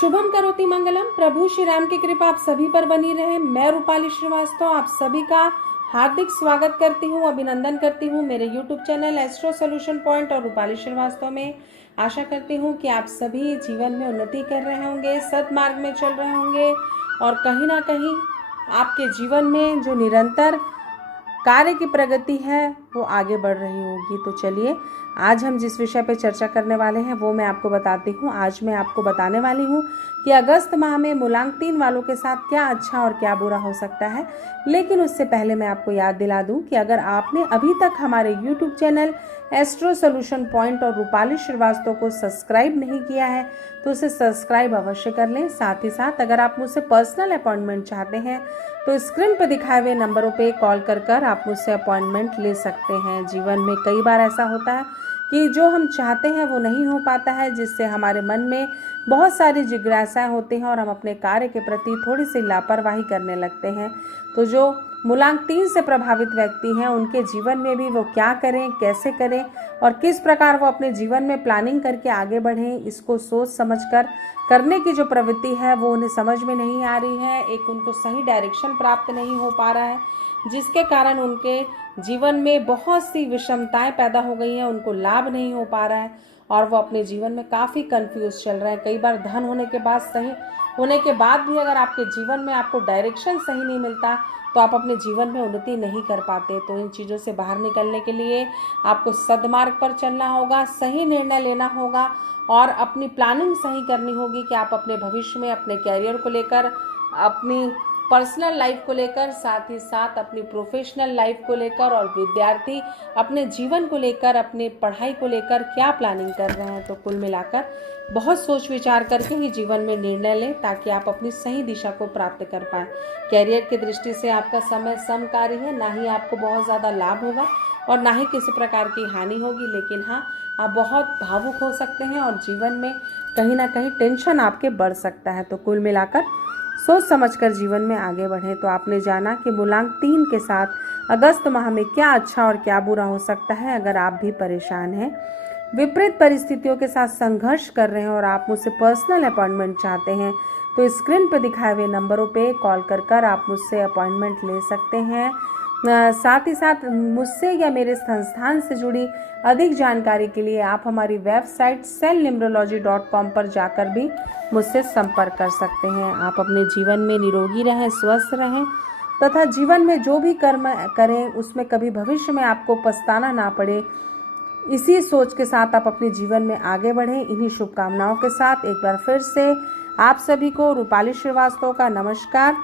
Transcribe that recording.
शुभम करोति मंगलम। प्रभु श्री राम की कृपा आप सभी पर बनी रहे। मैं रूपाली श्रीवास्तव आप सभी का हार्दिक स्वागत करती हूँ, अभिनंदन करती हूँ मेरे YouTube channel astro solution point और रूपाली श्रीवास्तव में। आशा करती हूँ कि आप सभी जीवन में उन्नति कर रहे होंगे, सद्मार्ग में चल रहे होंगे और कहीं ना कहीं आपके जीवन में जो निरंतर कार्य की प्रगति है वो आगे बढ़ रही होगी। तो चलिए, आज हम जिस विषय पर चर्चा करने वाले हैं वो मैं आपको बताती हूँ। आज मैं आपको बताने वाली हूँ कि अगस्त माह में मूलांक 3 वालों के साथ क्या अच्छा और क्या बुरा हो सकता है। लेकिन उससे पहले मैं आपको याद दिला दूं कि अगर आपने अभी तक हमारे YouTube channel astro solution point और रूपाली श्रीवास्तव को सब्सक्राइब नहीं किया है तो उसे सब्सक्राइब अवश्य कर लें। साथ ही साथ अगर आप मुझसे पर्सनल अपॉइंटमेंट चाहते हैं तो स्क्रीन पर दिखाए हुए नंबरों पे कॉल कर आप मुझसे अपॉइंटमेंट ले सकते हैं। जीवन में कई बार ऐसा होता है कि जो हम चाहते हैं वो नहीं हो पाता है, जिससे हमारे मन में बहुत सारी जिज्ञासाएं होती हैं और हम अपने कार्य के प्रति थोड़ी सी लापरवाही करने लगते हैं। तो जो मूलांक 3 से प्रभावित व्यक्ति हैं उनके जीवन में भी वो क्या करें, कैसे करें और किस प्रकार वो अपने जीवन में प्लानिंग करके आगे बढ़ें, इसको सोच समझकर करने की जो प्रवृत्ति है वो उन्हें समझ में नहीं आ रही है। एक उनको सही डायरेक्शन प्राप्त नहीं हो पा रहा है, जिसके कारण उनके जीवन में बहुत सी विषमताएं पैदा हो गई हैं, उनको लाभ नहीं हो पा रहा है और वो अपने जीवन में काफ़ी कंफ्यूज चल रहे हैं। कई बार धन होने के बाद सही होने के बाद भी अगर आपके जीवन में आपको डायरेक्शन सही नहीं मिलता तो आप अपने जीवन में उन्नति नहीं कर पाते। तो इन चीज़ों से बाहर निकलने के लिए आपको सद्मार्ग पर चलना होगा, सही निर्णय लेना होगा और अपनी प्लानिंग सही करनी होगी कि आप अपने भविष्य में अपने कैरियर को लेकर, अपनी पर्सनल लाइफ को लेकर, साथ ही साथ अपनी प्रोफेशनल लाइफ को लेकर और विद्यार्थी अपने जीवन को लेकर, अपने पढ़ाई को लेकर क्या प्लानिंग कर रहे हैं। तो कुल मिलाकर बहुत सोच विचार करके ही जीवन में निर्णय लें ताकि आप अपनी सही दिशा को प्राप्त कर पाएं। कैरियर की दृष्टि से आपका समय समकारी है, ना ही आपको बहुत ज़्यादा लाभ होगा और ना ही किसी प्रकार की हानि होगी। लेकिन हाँ, आप बहुत भावुक हो सकते हैं और जीवन में कहीं ना कहीं टेंशन आपके बढ़ सकता है। तो कुल मिलाकर सोच समझकर जीवन में आगे बढ़ें। तो आपने जाना कि मूलांक 3 के साथ अगस्त माह में क्या अच्छा और क्या बुरा हो सकता है। अगर आप भी परेशान हैं, विपरीत परिस्थितियों के साथ संघर्ष कर रहे हैं और आप मुझसे पर्सनल अपॉइंटमेंट चाहते हैं तो स्क्रीन पर दिखाए हुए नंबरों पे कॉल कर आप मुझसे अपॉइंटमेंट ले सकते हैं। साथ ही साथ मुझसे या मेरे संस्थान से जुड़ी अधिक जानकारी के लिए आप हमारी वेबसाइट cellnumerology.com पर जाकर भी मुझसे संपर्क कर सकते हैं। आप अपने जीवन में निरोगी रहें, स्वस्थ रहें तथा जीवन में जो भी कर्म करें उसमें कभी भविष्य में आपको पछताना ना पड़े, इसी सोच के साथ आप अपने जीवन में आगे बढ़ें। इन्हीं शुभकामनाओं के साथ एक बार फिर से आप सभी को रूपाली श्रीवास्तव का नमस्कार।